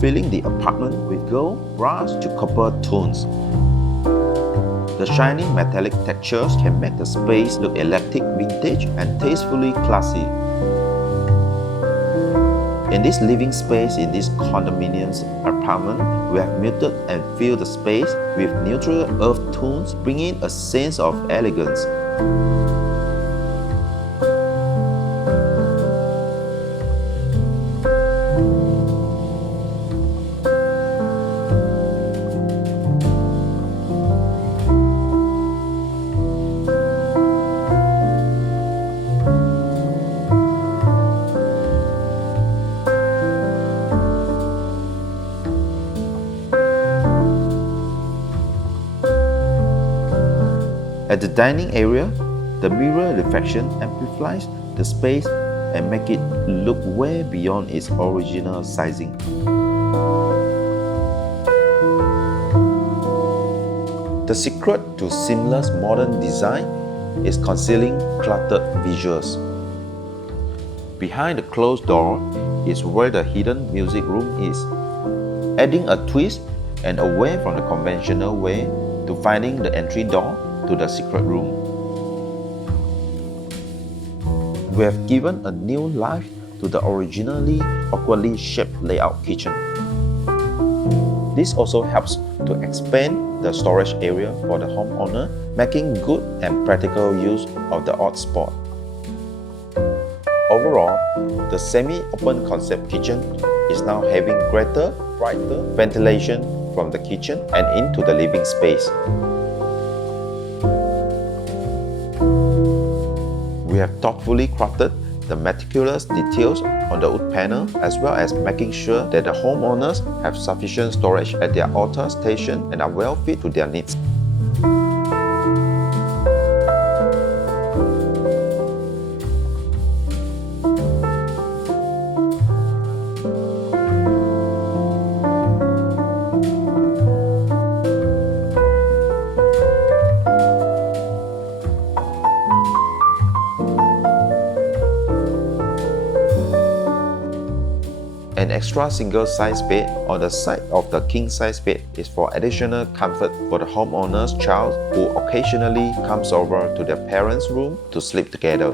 filling the apartment with gold, brass to copper tones. The shiny metallic textures can make the space look eclectic, vintage, and tastefully classy. In this living space in this condominium's apartment, we have muted and filled the space with neutral earth tones, bringing a sense of elegance. At the dining area, the mirror reflection amplifies the space and makes it look way beyond its original sizing. The secret to seamless modern design is concealing cluttered visuals. Behind the closed door is where the hidden music room is, adding a twist and away from the conventional way to finding the entry door to the secret room. We have given a new life to the originally awkwardly shaped layout kitchen. This also helps to expand the storage area for the homeowner, making good and practical use of the odd spot. Overall, the semi-open concept kitchen is now having greater, brighter ventilation from the kitchen and into the living space. We have thoughtfully crafted the meticulous details on the wood panel, as well as making sure that the homeowners have sufficient storage at their altar station and are well fit to their needs. An extra single-size bed on the side of the king-size bed is for additional comfort for the homeowner's child who occasionally comes over to their parents' room to sleep together.